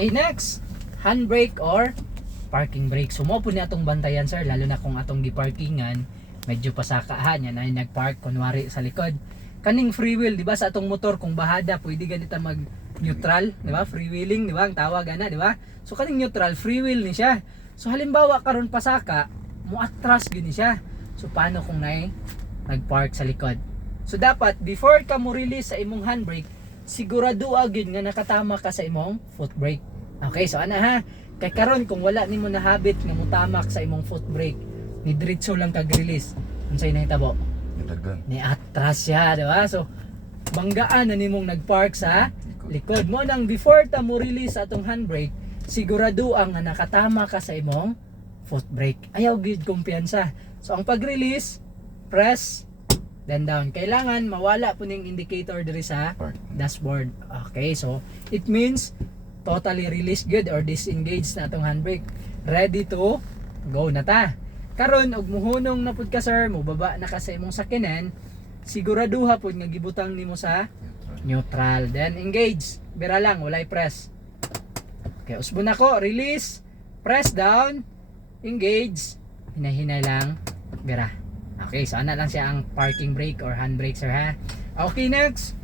Okay, next, handbrake or parking brake. So mo po ni atong bantayan sir, lalo na kung atong giparkingan medyo pasakahan yan ay nagpark kunwari sa likod. Kaning free wheel, di ba, sa atong motor kung bahada pwede ganita mag neutral, di ba? Free wheeling, di ba? Ang tawag ana, di ba? So kaning neutral, free wheel ni siya. So halimbawa karon pasaka, mo atras gini siya. So paano kung nagpark sa likod? So dapat before ka mo release sa imong handbrake, sigurado agad nga nakatama ka sa imong foot brake. Okay, so ana ha. Kay karon kung wala nimo na habit nga mutamak sa imong foot brake, ni diretso lang kag release. Unsay nahitabo? Ni atras siya, di ba? So banggaan na nimong nagpark sa likod mo nang before ta mo release atong handbrake, sigurado ang nga nakatama ka sa imong foot brake. Ayaw gid kumpiyansa. So ang pag-release, press then down. Kailangan mawala po ning indicator diri sa dashboard. Okay, so it means totally release good or disengage na atong handbrake. Ready to go na ta. Karon og muhunong na pud ka sir, mobaba na ka sa imong sakyanan, siguraduha pud nga gibutang nimo sa neutral. Then engage. Bira lang, walay press. Okay, usbon ako, release, press down, engage, hinahinay lang, bira. Okay, so ana lang siya ang parking brake or handbrake sir ha. Okay, next,